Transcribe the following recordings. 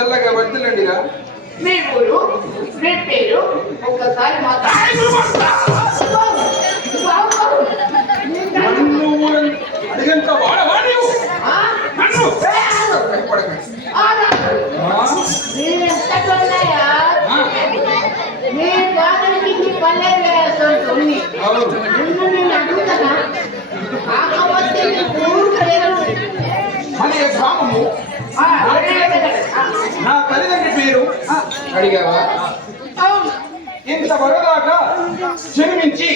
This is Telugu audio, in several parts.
చల్లగా వర్తిల్లండిరా. మీ ఊరు మీ పేరు ఒక్కసారి అడిగంత వాడవాడి మీ బాధలకి పల్లె అడుగుతానా కాకపోతే మన గ్రామము నా తల్లిదండ్రి పేరు అడిగావా? ఇంత వరదాకా జన్మించి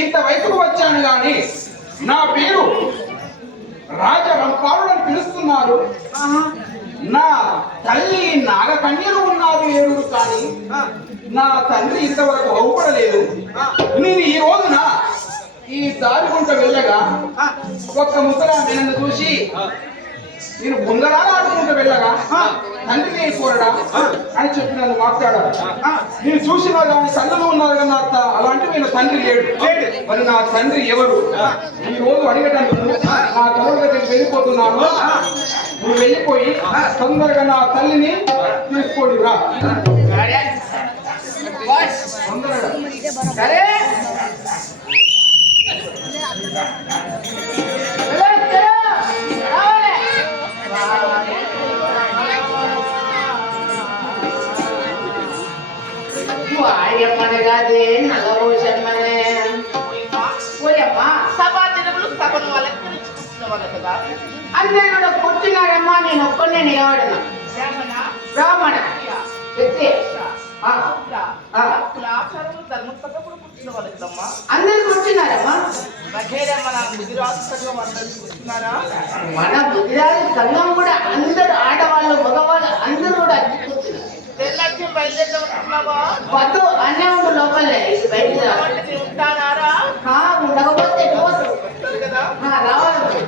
ఇంత వయసుకు వచ్చాను గాని నా పేరు రాజరంపారుడని పిలుస్తున్నారు. నా తల్లి నాగకన్యలు ఉన్నారు ఏడుగురు, కానీ నా తండ్రి ఇంతవరకు అవుపడలేదు. నేను ఈ రోజున ఈ దారి గుంట వెళ్ళగా ఒక్క ముసలా నన్ను చూసి నేను బొంగరాలు ఆడుకుంటూ వెళ్ళగా తండ్రిని కోరడా అని చెప్పి నన్ను మాట్లాడారు. నేను చూసినా కానీ కళ్ళలో ఉన్నారు కానీ అలాంటివి నా తండ్రి లేడు. మరి నా తండ్రి ఎవరు? ఈ రోజు అడిగేటందుకు నా తల్లి దగ్గరికి వెళ్ళిపోతున్నాను. నువ్వు వెళ్ళిపోయి తొందరగా నా తల్లిని తీసుకొని రా. సరే వాయమ్మనగాదే నల్లరోషమ్మనే ఓయమ్మా సభా జనములు సభను వాళ్ళ కదా అందరూ కూడా కూర్చున్నారమ్మా. నేను ఒక్కనే నిలబడను. బ్రాహ్మణ అందరు కూర్చున్నారమ్మా. మన బుద్ధిరాజు సంఘం కూడా అందరు ఆడవాళ్ళు మగవాళ్ళు అందరూ కూడా వద్దు అన్నే ఉండు లోపలే బయట ఉండకపోతే రావాలి.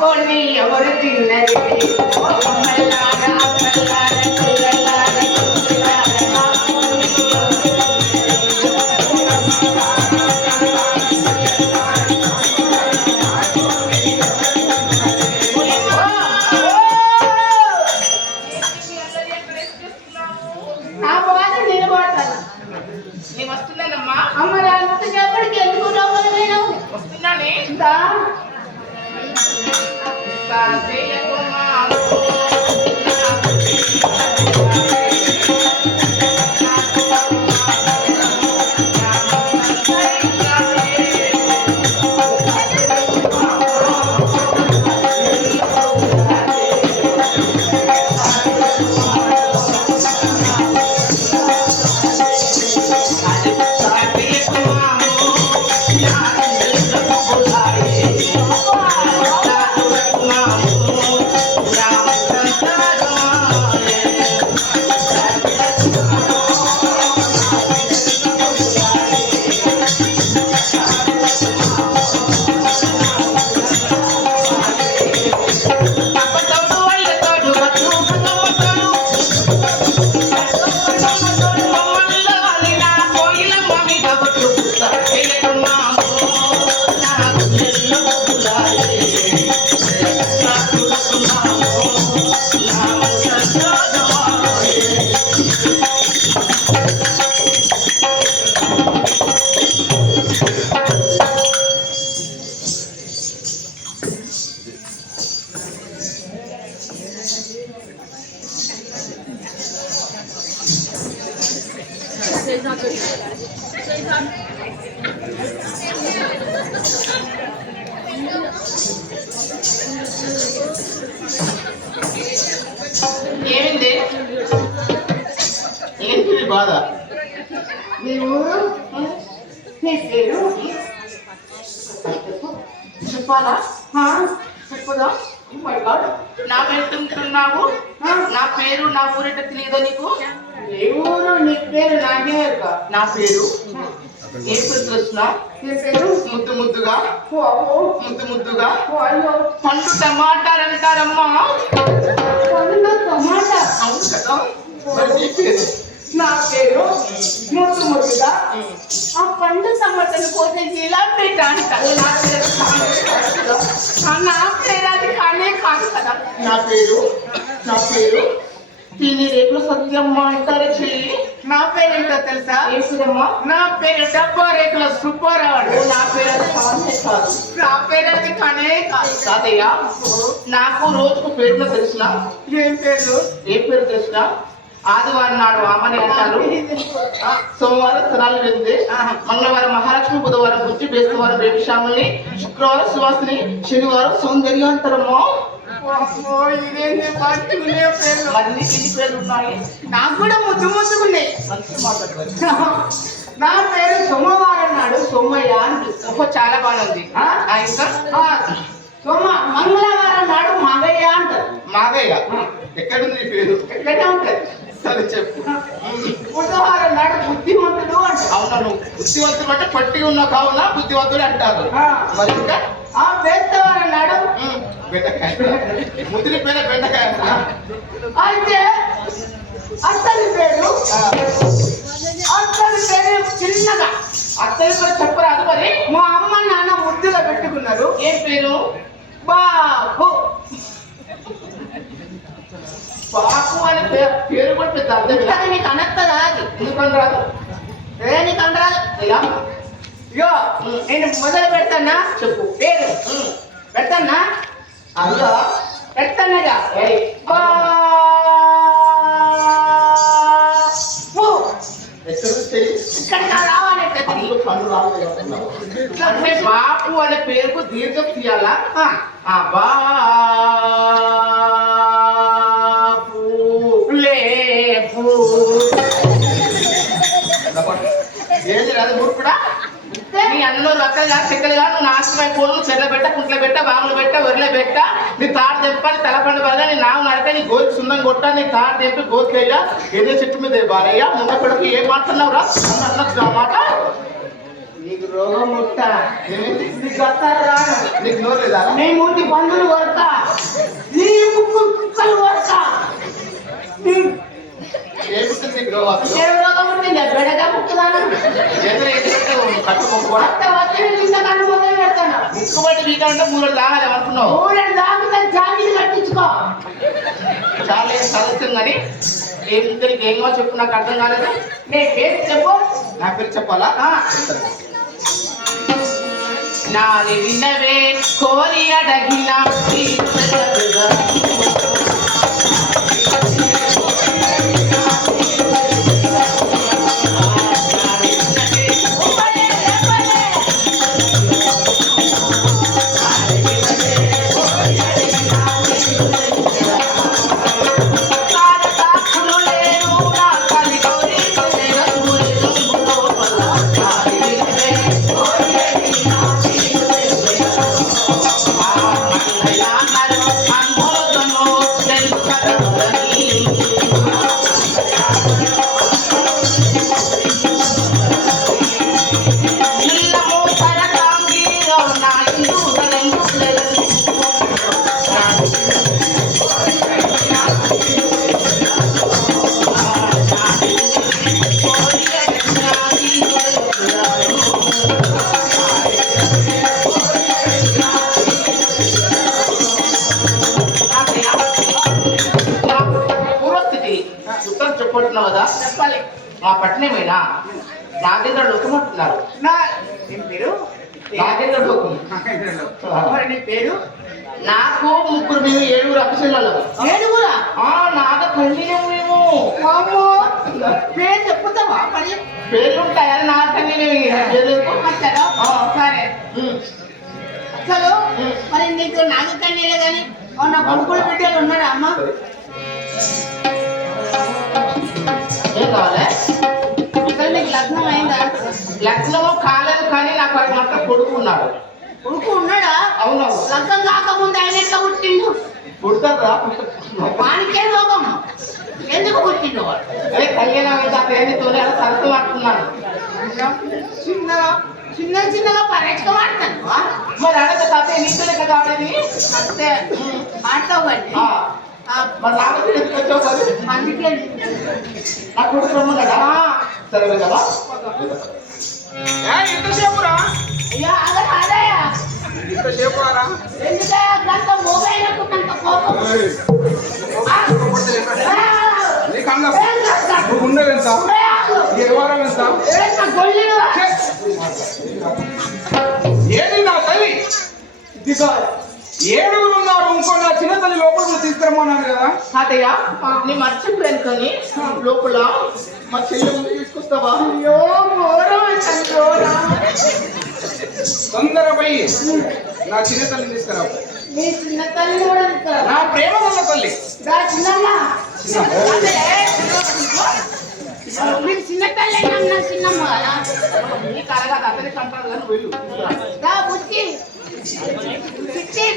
కొన్ని ఎవరు తిన్నది నా బాధ నేను పడతాను. నేను వస్తున్నానమ్మా. అమ్మ రాత్రికి ఎందుకు నవ్వలేను వస్తున్నానే. ఇందా ఏమింది? ఏంటి బాధ? నీ ఊరు నీ పేరు చెప్పాలా? చెప్పుదా మై గాడ్ నా పెడుతుంటున్నావు. నా పేరు నా ఊరేట తెలియదా నీకు? నీ ఊరు నీ పేరు నాకే నా పేరు ఏ పేరు తెలుసునా? నీ పేరు ముద్దు ముద్దుగా ముద్దు ముద్దుగా అయ్యో పండు టమాటాలు అంటారమ్మా. పండు టమాటా అవును కదా. మరి నీ పేరు? నా పేరు ముద్దు ముద్దుగా ఆ పండు టమాటాలు పోతే ఇలా పెట్ట నా పేరు నా పేరు అది కానే కాదు కదా. నా పేరు తిని రేపులు సత్యమ్మ అంటారే చెల్లి. నా పేరేంటో తెలుసా? ఏ పేరమ్మా? నా పేరు డబ్బా రేకుల సుబ్బారావు. నా పేరు అది కానే కాదు. నా పేరు అది కానే కాదు. కాదయ్యా, నాకు రోజుకు పేరులో తెలిసిన ఏం పేరు? ఏ పేరు తెలిసిన? ఆదివారం నాడు అమ్మని అంటారు, సోమవారం సరాలు వెళ్తే, మంగళవారం మహాలక్ష్మి, బుధవారం బుద్ధి, బేస్తవారం రేవిశ్యాముని, శుక్రవారం సువాసిని, శనివారం సౌందర్యం అంటారమ్మా. ఇదేంటి పట్టుకునే పేర్లు? అన్ని కింది పేర్లు ఉన్నాయి. నాకు కూడా ముద్దు ముద్దుకున్నాయి. మంచి మాట్లాడతారు. నా పేరు సోమవారం నాడు సోమయ్య అని చాలా బాగుంది. ఇంకా మంగళవారం నాడు మగయ్య అంటారు. మాగయ్య ఎక్కడుంది నీ పేరు? ఎట్లా ఉంటది? సరే చెప్పు. బుధవారం నాడు బుద్ధిమంతుడు అంటారు. అవునా, నువ్వు బుద్ధివంతుడు అంటే పట్టి ఉన్నావు కావున బుద్ధివంతుడు అంటారు. మరి ఇంకా బేస్తవారం నాడు బెండకాయ, ముద్దుని పేరు బెండకాయ. అయితే అత్తని పేరు చిన్నగా అత్తయ్య పేరు చెప్పరాదు. మరి మా అమ్మ నాన్న ముద్దుగా పెట్టుకున్నారు. ఏం పేరు? బాబు. బాపు అనే పేరు కూడా పెద్ద అర్థం లేదు. అది నీకు అనత్తదా? అది ఎందుకని రాదు? నీకు అనరాదు. అయ్యా అయ్యో నేను మొదలు పెడతానా? చెప్పు. పేరు పెడతానా? అల్లా పెడతానగా. ఎక్కడ ఇక్కడ రావాలి. పండు రాలేదు. అంటే బాపు అనే పేరుకు దీర్ఘం తీయాలా? బాపు లేపు. ఏది రాదు మూర్ఖుడా. నీ అన్నలో రక్కలుగా చెక్కలుగా నువ్వు నాశనమై పోను. చెర్ల పెట్ట, కుంట్ల పెట్ట, బాములు పెట్ట, ఒర్రెల పెట్ట, నీ తాడు తెప్పని తలపండు బాగా, నీ నావు నడక, నీ గోకి సున్నం కొట్ట, నీ తాడు తెప్పి గోకియ్యా, ఏదో చెట్టు మీద బారయ్య ముంద కొడుకు ఏం మాట్లాడినావు రా అన్నట్టు ఆ మాట. నీకు రోగం ముట్ట. ఏమైంది? నీకు వస్తారు రాను. నీకు నోరు లేదా నీ మూతి పందులు కొడతా, నీ ముక్కు కుక్కలు కొడతా. ఏమిస్తుంది నీకు రోగం అసలు? రోగం ఉంటుంది, బెడగా ముక్కుదాను. చేతులు ఏది పెట్టావు? కట్టు మొక్కు కూడా కొత్త వచ్చిన కింద కన్ను మొదలు పెడతాను. ముక్కు బట్టి వీకంటే 3 రోజులు తాగాలి అనుకున్నావు. ఊరేడు దాకా జాకెట్ కట్టించుకో. చాలా ఏం సదస్యం కానీ ఏం ఇద్దరికి ఏం కావాలి చెప్పు, నాకు అర్థం కాలేదు. నీ పేరు చెప్పు. నా పేరు చెప్పాలా? నాది వినవే కోరి అడగిన కదా చెప్పాలి. మా పట్టణమేనా నాగేంద్ర లోకమంటున్నారు. ఏం పేరు? నాగేంద్ర లోకం. మరి నీ పేరు? నాకు 3 మేము 7 అక్షరాలు. ఏడుగురా? నాగ కళ్యాణం మేము. అమ్మో, పేరు చెప్పుతావా? మరి పేర్లు ఉంటాయి అది నాగ కళ్యాణం. సరే. అసలు మరి నీకు నాగకన్యలే కానీ నా కొడుకులు బిడ్డలు ఉన్నాడా అమ్మ? ఏం కావాలి? అసలు నీకు లగ్నం అయిందా? లగ్నము కాలేదు కానీ నాకు అది మాత్రం కొడుకు ఉన్నాడు. కొడుకు ఉన్నాడా? అవునవును. లగ్నం కాకముందు ఆయన ఎట్లా పుట్టిండు? పుడతారా? వానికే రోగం, ఎందుకు పుట్టిండు? అదే కళ్యాణం అయితే ఆ పేరుతోనే అలా సరస్సు పట్టుకున్నాను. చిన్నగా చిన్నగా పరీక్ష వాడతాను. మరి అడగ తాత నీతోనే కదా ఆడేది. అంతే మాడతావు కండి. మరి నాకు తీసుకొచ్చావు కదా అందుకే నా కొడుకు రమ్మన్నాడా? సరే కదా. ఎంతసేపు రా? అయ్యా ఆదయా ఇంతసేపు రా? ఎందుకయ్యా గంట మొబైల్ అనుకున్నంత కోపం? నీకు అన్న నువ్వు ఉన్నది ఎంత? వారం ఎంత? ఏది నా తల్లి? ఏడుగురు ఉన్నారు. ఇంకో నా చిన్న తల్లి లోపల తీసుకురమ్మన్నాను కదా. తాతయ్య నీ మర్చిపోయాను కానీ లోపల మా చెల్లి ముందు తీసుకొస్తావా? తొందరపై నా చిన్న తల్లిని తీసుకురావు. మీ చిన్న తల్లి కూడా ఇస్తారు. నా ప్రేమ వల్ల తల్లి. మీరు చిన్న తల్లి అన్నా చిన్నమ్మ కదా? నీకు అడగా అతనికి అంటారు కానీ వెళ్ళు. బుచ్చి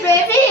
బేబీ